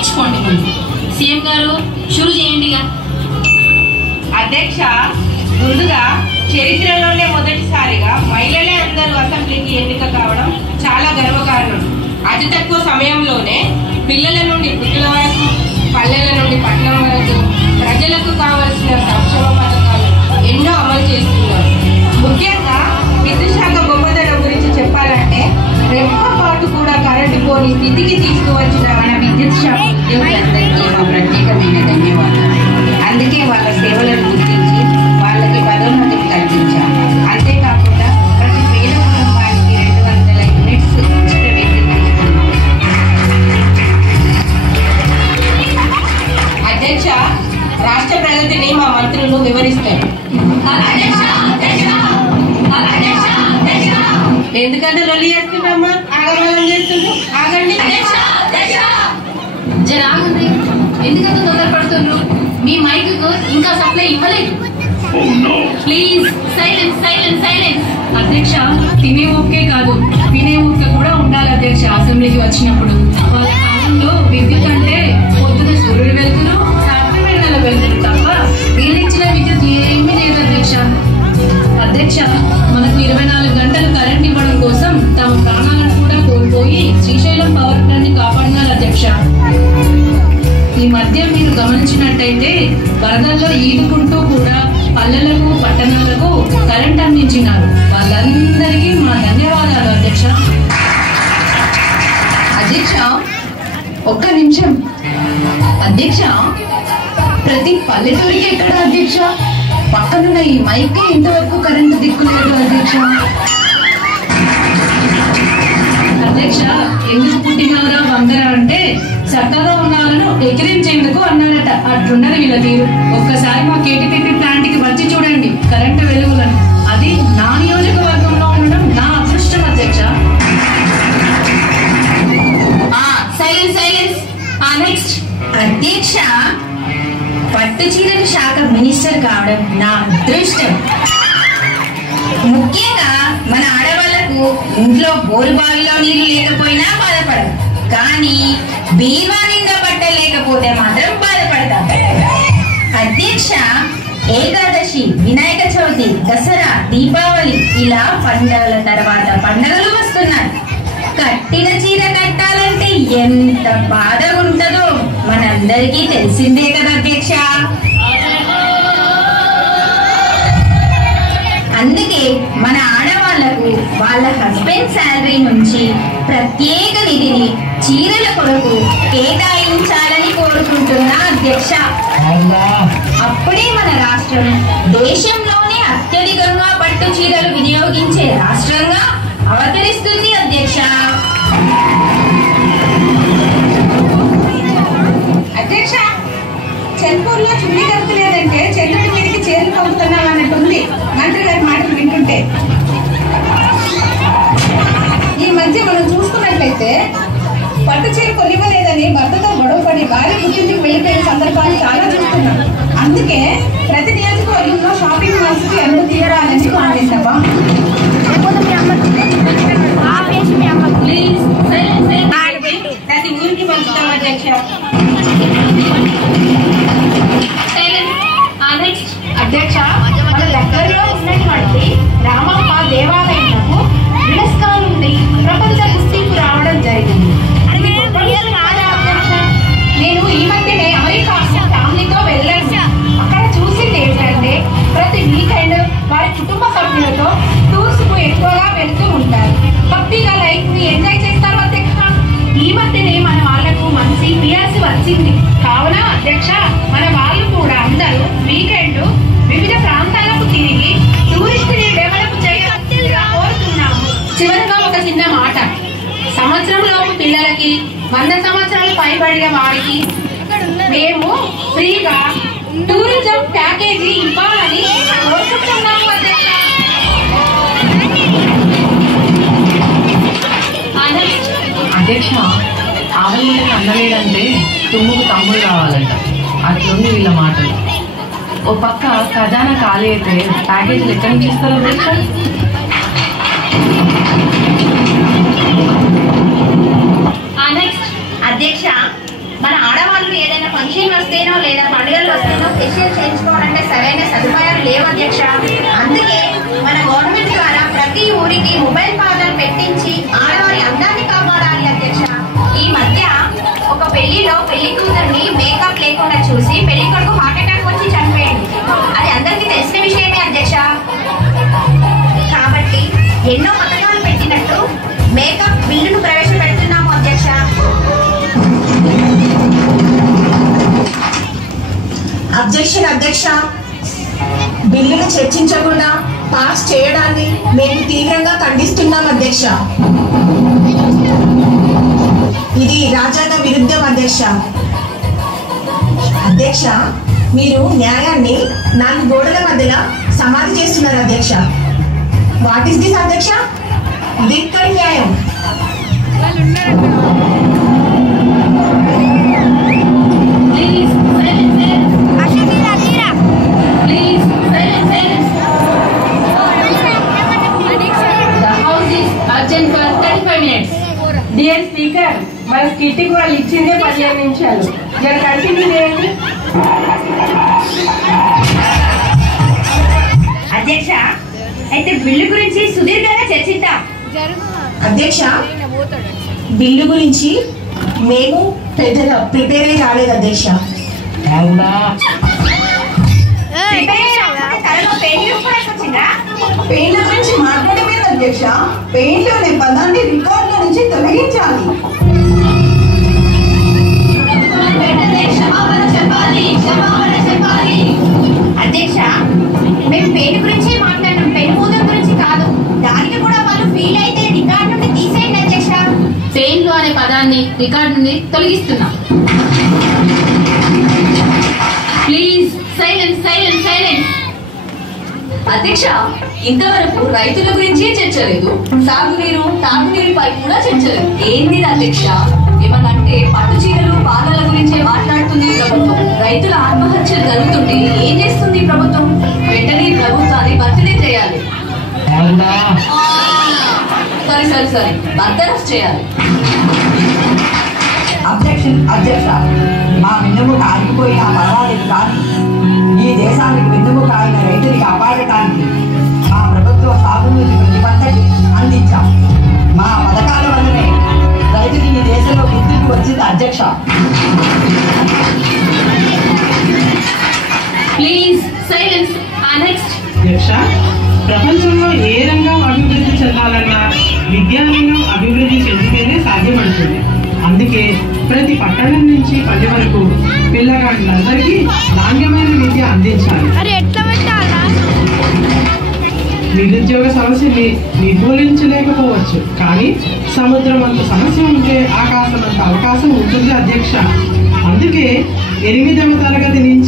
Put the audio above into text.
నేర్చుకోండి. ముందు సీఎం గారు షురు చేయండి. అధ్యక్ష, ముందుగా చరిత్రలోనే మొదటిసారిగా మహిళలే అందరూ అసెంబ్లీకి ఎన్నిక కావడం చాలా గర్వకారణం. అతి తక్కువ సమయంలోనే పిల్లల నుండి వృద్ధుల వరకు, పల్లెల నుండి పట్టణం వరకు ప్రజలకు కావలసిన సంక్షేమ పథకాలు ఎన్నో అమలు చేస్తున్నారు. ముఖ్యంగా విద్యుత్ శాఖ గొప్పతనం గురించి చెప్పాలంటే రెప్పపాటు కూడా కరెంటు పోని స్థితికి తీసుకువచ్చిన మన విద్యుత్ శాఖ ఉద్యోగులందరికీ మా ప్రత్యేకమైన ధన్యవాదాలు. అందుకే వాళ్ళ సేవలను గుర్తించి వాళ్ళకి పదోన్నతిని కల్పించాం. అంతేకాకుండా ప్రతి పేద కుటుంబానికి 200 యూనిట్స్ ఉచిత విద్యుత్ ఇస్తున్నాం. అధ్యక్ష, రాష్ట్ర ప్రగతిని మా మంత్రులు వివరిస్తారు. ఎందుకంటే లొల్లి చేస్తున్నామా? ఆగమనం చేస్తున్నాం. ఆగండి. జరాగండి, ఎందుకంత తొందరపడుతున్నారు? మీ మైక్ ఇంకా సప్లై ఇవ్వలేదు. Please silence silence silence. అధ్యక్ష, తినే ఓకే కాదు, వినే ఓకే కూడా ఉండాలి అధ్యక్ష. అసెంబ్లీకి వచ్చినప్పుడు వాళ్ళ కాలంలో విద్యుత్ అంటే పొద్దున సూర్యుడు వెళ్తురు, రాత్రి వేళ వెళ్తురు తప్ప వీళ్ళిచ్చిన విద్యుత్ ఏమీ లేదు అధ్యక్ష. అధ్యక్ష, మనకు 24 గంటలు కరెంట్ ఇవ్వడం కోసం తమ ప్రాణాలను కూడా కోల్పోయి శ్రీశైలం పవర్ ప్లాంట్ ని కాపాడినారు అధ్యక్ష. ఈ మధ్య మీరు గమనించినట్టయితే వరదల్లో ఈదుకుంటూ కూడా పల్లెలకు పట్టణాలకు కరెంట్ అందించినారు. వాళ్ళందరికీ మా ధన్యవాదాలు అధ్యక్ష. అధ్యక్ష, ఒక్క నిమిషం. అధ్యక్ష, ప్రతి పల్లెటూరికి ఎక్కడ అధ్యక్ష? పక్కనున్న ఈ మైక్ ఇంతవరకు కరెంటు దిక్కులేదు అధ్యక్ష. అధ్యక్ష, ఎందుకు పుట్టినవరా వందర అంటే చక్కగా ఉన్న వాళ్ళను ఎకిరించేందుకు అన్నారట. అట్లున్నది వీళ్ళ తీరు. ఒక్కసారి మా కేటీపీపీ ప్లాంట్ కి వచ్చి చూడండి కరెంటు వెలుగులను. అది నా నియోజకవర్గంలో ఉండడం నా అదృష్టం అధ్యక్ష. Silence silence. నెక్స్ట్. అధ్యక్ష, పట్టు చీరల శాఖ మినిస్టర్ కావడం నా అదృష్టం. ముఖ్యంగా మన ఆడవాళ్లకు ఇంట్లో బోరు బావిలో నీళ్లు లేకపోయినా బాధపడదు, కానీ బీరువా నిండా బట్టలు లేకపోతే మాత్రం బాధపడతాం. అధ్యక్ష, ఏకాదశి, వినాయక చవితి, దసరా, దీపావళి ఇలా పండుగల తర్వాత పండుగలు వస్తున్నాయి. కట్టిన చీర కట్టాలంటే ఎంత బాధ ఉంటుందో మనందరికీ తెలిసిందే కదా అధ్యక్ష. అందుకే మన ఆడవాళ్లకు వాళ్ళ హస్బెండ్ శాలరీ నుంచి ప్రత్యేక నిధిని చీరల కొరకు కేటాయించాలని కోరుకుంటున్నా అధ్యక్ష. అప్పుడే మన రాష్ట్రం దేశంలోనే అత్యధికంగా పట్టు చీరలు వినియోగించే రాష్ట్రంగా అవతరిస్తుంది అధ్యక్ష. అధ్యక్ష, చెన్పూర్లో చున్నీ దొరకలేదంటే చంద్రుడి మీదకి చీరలు పంపుతున్నాం అన్నట్టుంది మంత్రి గారి మాటలు వింటుంటే. ఈ మధ్య మనం చూసుకున్నట్లయితే పట్టు చీర కొనివ్వలేదని భర్తతో గొడవపడి భార్య పుట్టింటికి వెళ్ళిపోయిన సందర్భాలు చాలా చూస్తున్నాం. అందుకే ప్రతి నియోజకవర్గంలో షాపింగ్ మాల్స్ కి అన్ను తీయరాలని మాట్లాడతావా? Please silence. ప్రతి ఊరికి పంపుతాం అధ్యక్ష. నెక్స్ట్. అధ్యక్ష, మన దగ్గరలో ఉన్నటువంటి రామమ్మ దేవాలయంకు యునెస్కో నుండి ప్రపంచ గుర్తింపు రావడం జరిగింది. నేను ఈ మధ్యనే అమెరికా ఫ్యామిలీతో వెళ్ళాను. అక్కడ చూసింది ఏంటంటే ప్రతి వీకెండ్ వారి కుటుంబ సభ్యులతో టూర్స్ కు ఎక్కువగా వెళ్తూ ఉంటారు. హ్యాపీగా లైఫ్ ని ఎంజాయ్ చేస్తారు అధ్యక్ష. ఈ మధ్యనే మన వాళ్లకు మంచి పియాసి వచ్చింది కావున అధ్యక్ష, మన వాళ్ళు కూడా అందరూ వీకెండ్ వివిధ ప్రాంతాలకు తిరిగి టూరిస్ట్ ని డెవలప్ చేయాలని కోరుతున్నాము. చివరిగా ఒక చిన్న మాట. సంవత్సరంలోపు పిల్లలకి 100 సంవత్సరాలు పైబడిన వారికి మేము ఫ్రీగా టూరిజం ప్యాకేజీ ఇవ్వాలని కోరుకుంటున్నాము అధ్యక్ష. అధ్యక్ష, ఆడపిల్లకి అందలేదంటే తుమ్ముకు తమ్ముడు కావాలంట. అట్లుంది వీళ్ళ మాటలు. ఓ పక్క ఖజానా ఖాళీ అయితే ప్యాకేజీలు ఎక్కడి నుంచి ఇస్తారు అధ్యక్ష? అధ్యక్ష, మన ఆడ ఫంక్షన్ వస్తేనో లేదా పండుగలు వస్తేనో ఫేషియల్ చేయించుకోవాలంటే సరైన సదుపాయాలు లేవు అధ్యక్ష. అందుకే మన గవర్నమెంట్ ద్వారా ప్రతి ఊరికి మొబైల్ పార్లర్ పెట్టించి ఆడవారి అందాన్ని కాపాడాలి అధ్యక్ష. ఈ మధ్య ఒక పెళ్లిలో పెళ్లి కూతుర్ని మేకప్ లేకుండా చూసి పెళ్లి కొడుకు హార్ట్ అటాక్ వచ్చి చనిపోయింది. అది అందరికీ తెలిసిన విషయమే అధ్యక్ష. కాబట్టి ఎన్నో పథకాలు పెట్టినట్టు మేకప్ బిల్లును ప్రవేశపెడుతున్నాము అధ్యక్ష. అధ్యక్ష బిల్లును చర్చించకుండా పాస్ చేయడాన్ని మేము తీవ్రంగా ఖండిస్తున్నాం అధ్యక్ష. ఇది రాజ్యాంగ విరుద్ధం అధ్యక్ష. మీరు న్యాయాన్ని 4 గోడల మధ్యలో సమాధి చేస్తున్నారు అధ్యక్ష. వాట్ ఈస్ దిస్ అధ్యక్ష? ఇది ఎక్కడి న్యాయం? డియర్ స్పీకర్, మన స్కిట్టికి వాళ్ళు ఇచ్చిందే 15 నిమిషాలు. జర కంటిన్యూ చేయండి. అధ్యక్ష, అయితే బిల్లు గురించి సుదీర్ఘంగా చర్చిద్దాం. అధ్యక్ష, బిల్లు గురించి మేము పెద్దగా ప్రిపేర్ అయ్యి రాలేదు అధ్యక్ష. పెయిన్ల గురించి మాట్లాడమే అధ్యక్ష. పెయిన్లు అనే పదాన్ని రికార్డుల నుంచి తొలగించాలి. అధ్యక్ష, మేము పెయిన్ గురించి మాట్లాడడం, పెయిన్ మూలం గురించి కాదు. దానికి కూడా వాళ్ళు ఫీల్ అయితే రికార్డు నుండి తీసేయండి అధ్యక్ష. పెయిన్లు అనే పదాన్ని రికార్డు నుండి తొలగిస్తున్నాం. Please silence silence silence. అధ్యక్ష, ఇంతవరకు రైతుల గురించి చర్చ లేదు, సాగునీరు తాగునీరుపై కూడా చర్చ లేదు. ఏంది అధ్యక్ష? ఏమన్నంటే పట్టు చీరలు పాలల గురించే మాట్లాడుతుంది ప్రభుత్వం. రైతుల ఆత్మహత్యలు జరుగుతుంటే ఏం చేస్తుంది ప్రభుత్వం? వెంటనే ప్రభుత్వాన్ని బర్తరఫ్ చేయాలి. సరే బర్తరఫ్ చేయాలి. అధ్యక్ష, మా వెన్నెముక ఆగిపోయినా పర్వాలేదు, కానీ ఈ దేశానికి వెన్నెముక అయిన రైతుని కాపాడటానికి మా ప్రభుత్వ సాగునీటి ప్రతి పంటకి అందించాం. మా పథకాల వల్లనే రైతుకి ఈ దేశంలో గుర్తింపు వచ్చింది అధ్యక్ష. Please silence. నెక్స్ట్. అధ్యక్ష, ప్రపంచంలో ఏ రంగం అభివృద్ధి చెందాలన్నా విద్యారంగం అభివృద్ధి చెందితేనే సాధ్యపడుతుంది. అందుకే ప్రతి పట్టణం నుంచి పల్లె వరకు పిల్లగాళ్ళందరికీ నాణ్యమైన విద్య అందించాలి. నిరుద్యోగ సమస్యని నిర్మూలించలేకపోవచ్చు, కానీ సముద్రం అంత సమస్య ఉంటే ఆకాశం అంత అవకాశం ఉంటుంది అధ్యక్ష. అందుకే 8వ తరగతి నుంచి